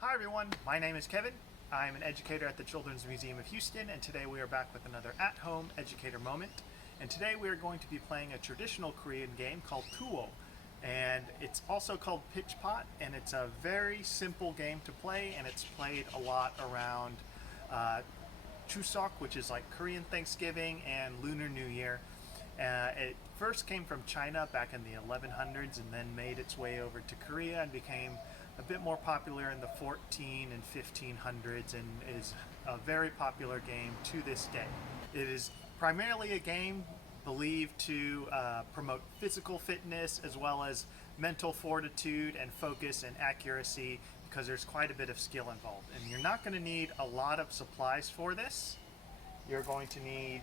Hi everyone, my name is Kevin. I'm an educator at the Children's Museum of Houston, and today we are back with another at-home educator moment. And today we are going to be playing a traditional Korean game called Tuho. And it's also called Pitch Pot, and it's a very simple game to play, and it's played a lot around Chuseok, which is like Korean Thanksgiving, and Lunar New Year. It first came from China back in the 1100s and then made its way over to Korea and became a bit more popular in the 14 and 1500s and is a very popular game to this day. It is primarily a game believed to promote physical fitness as well as mental fortitude and focus and accuracy because there's quite a bit of skill involved. And you're not going to need a lot of supplies for this. You're going to need,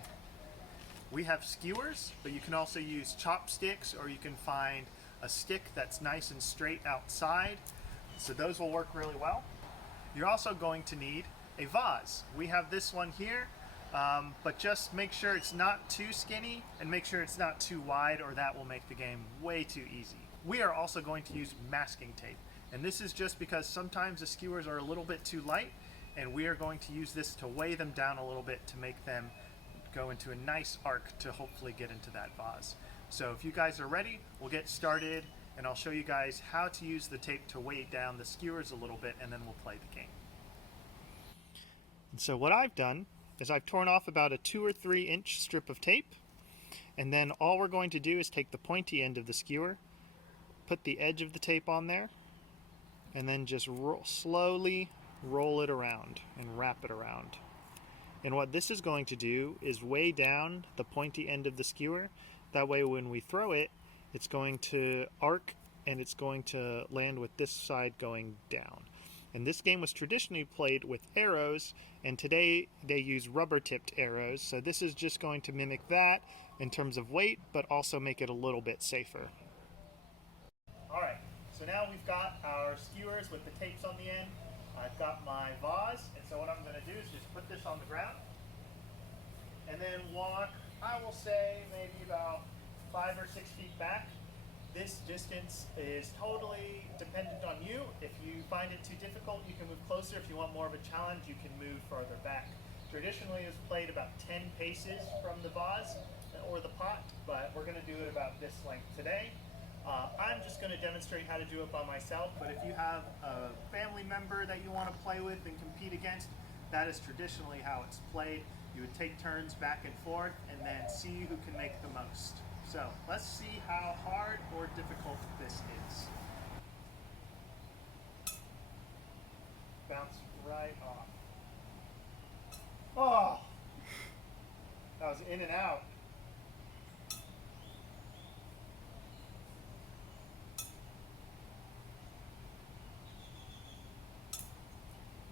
we have skewers, but you can also use chopsticks, or you can find a stick that's nice and straight outside. So those will work really well. You're also going to need a vase. We have this one here, but just make sure it's not too skinny and make sure it's not too wide, or that will make the game way too easy. We are also going to use masking tape, and this is just because sometimes the skewers are a little bit too light, and we are going to use this to weigh them down a little bit to make them go into a nice arc to hopefully get into that vase. So if you guys are ready, we'll get started, and I'll show you guys how to use the tape to weigh down the skewers a little bit, and then we'll play the game. And so what I've done is I've torn off about a 2 or 3 inch strip of tape, and then all we're going to do is take the pointy end of the skewer, put the edge of the tape on there, and then just slowly roll it around and wrap it around. And what this is going to do is weigh down the pointy end of the skewer. That way when we throw it, it's going to arc and it's going to land with this side going down. And this game was traditionally played with arrows, and today they use rubber tipped arrows. So this is just going to mimic that in terms of weight, but also make it a little bit safer. Alright, so now we've got our skewers with the tapes on the end. I've got my vase, and so what I'm going to do is just put this on the ground and then walk, I will say, maybe about 5 or 6 feet back. This distance is totally dependent on you. If you find it too difficult, you can move closer. If you want more of a challenge, you can move farther back. Traditionally, it's played about 10 paces from the vase or the pot, but we're going to do it about this length today. I'm just going to demonstrate how to do it by myself, but if you have a family member that you want to play with and compete against, that is traditionally how it's played. You would take turns back and forth and then see who can make the most. So let's see how hard or difficult this is. Bounce right off. Oh! That was in and out.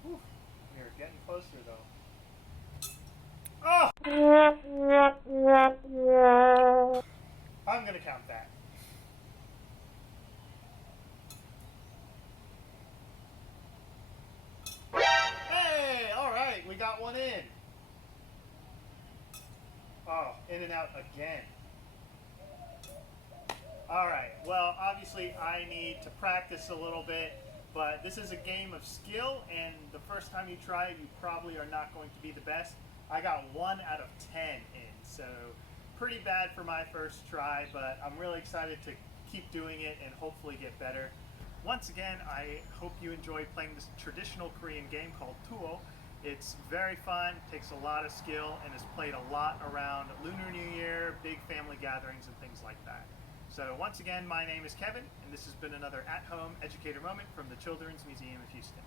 Whew. You're getting closer though. Oh! I'm going to count that. Hey! Alright, we got one in. Oh, in and out again. Alright, well, obviously I need to practice a little bit, but this is a game of skill, and the first time you try it, you probably are not going to be the best. I got 1 out of 10 in, so pretty bad for my first try, but I'm really excited to keep doing it and hopefully get better. Once again, I hope you enjoyed playing this traditional Korean game called Tuho. It's very fun, takes a lot of skill, and is played a lot around Lunar New Year, big family gatherings, and things like that. So once again, my name is Kevin, and this has been another at-home educator moment from the Children's Museum of Houston.